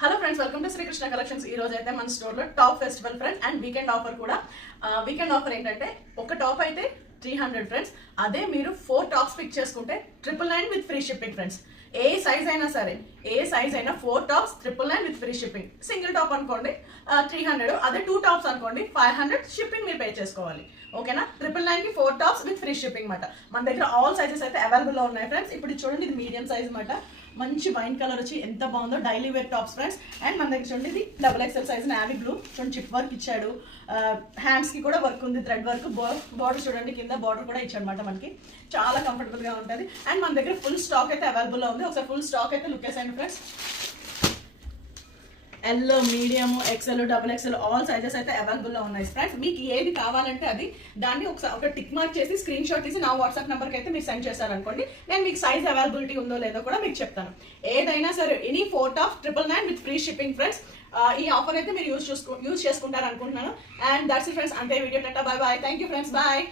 Hello friends, welcome to Srikrishna collections. ఈ రోజు అయితే మన స్టోర్ లో top festival friends and weekend offer కూడా. వీకెండ్ ఆఫర్ ఏంటంటే ఒక టాప్ అయితే 300 ఫ్రెండ్స్. అదే మీరు 4 టాప్స్ పిక్ చేసుకుంటే 999 with free shipping friends. A size అయినా సరే, ఏ సైజ్ అయినా 4 tops 999 with free shipping. Single top అనుకోండి 300, అదే 2 టాప్స్ అనుకోండి 500 షిప్పింగ్ మీరు పే చేసుకోవాలి. ఓకేనా? 999 కి 4 టాప్స్ విత్ ఫ్రీ షిప్పింగ్ మాట. మన దగ్గర ఆల్ సైజెస్ అయితే అవైలబుల్ లో ఉన్నాయి ఫ్రెండ్స్. ఇప్పుడు చూడండి, ఇది మీడియం సైజ్ మాట. మంచి వైన్ కలర్ వచ్చి ఎంత బాగుందో, daily wear tops friends. And మన దగ్గర చూడండి, ఇది XXL సైజ్ నావీ బ్లూ. చూడండి, చిప్ వర్క్ ఇచ్చాడు, హ్యాండ్స్ కి కూడా వర్క్ ఉంది, థ్రెడ్ వర్క్. బార్డర్ చూడండి, కింద బార్డర్ కూడా ఇచ్చాడు అనమాట. మనకి చాలా కంఫర్టబుల్ గా ఉంటుంది. అండ్ మన దగ్గర ఫుల్ స్టాక్ అయితే అవైలబుల్ లో ఉంది. ఒకసారి ఫుల్ స్టాక్ అయితే లుక్ చేసేయండి friends. L, medium, XL, XXL all sizes అయితే అవైలబుల్ లో ఉన్నాయి ఫ్రెండ్స్. మీకు ఏది కావాలంటే అది దాన్ని ఒక టిక్ మార్క్ చేసి స్క్రీన్ షాట్ తీసి నా వాట్సాప్ నెంబర్కి అయితే మీరు సెండ్ చేశారనుకోండి, నేను మీకు సైజ్ అవైలబిలిటీ ఉందో లేదో కూడా మీకు చెప్తాను. ఏదైనా సరే ఎనీ 4 టాప్ 999 విత్ ఫ్రీ షిప్పింగ్ ఫ్రెండ్స్. ఈ ఆఫర్ అయితే మీరు యూజ్ చేసుకుంటారు అనుకుంటున్నాను. And that's it friends. అంతే video. Bye bye. Thank you friends. Bye.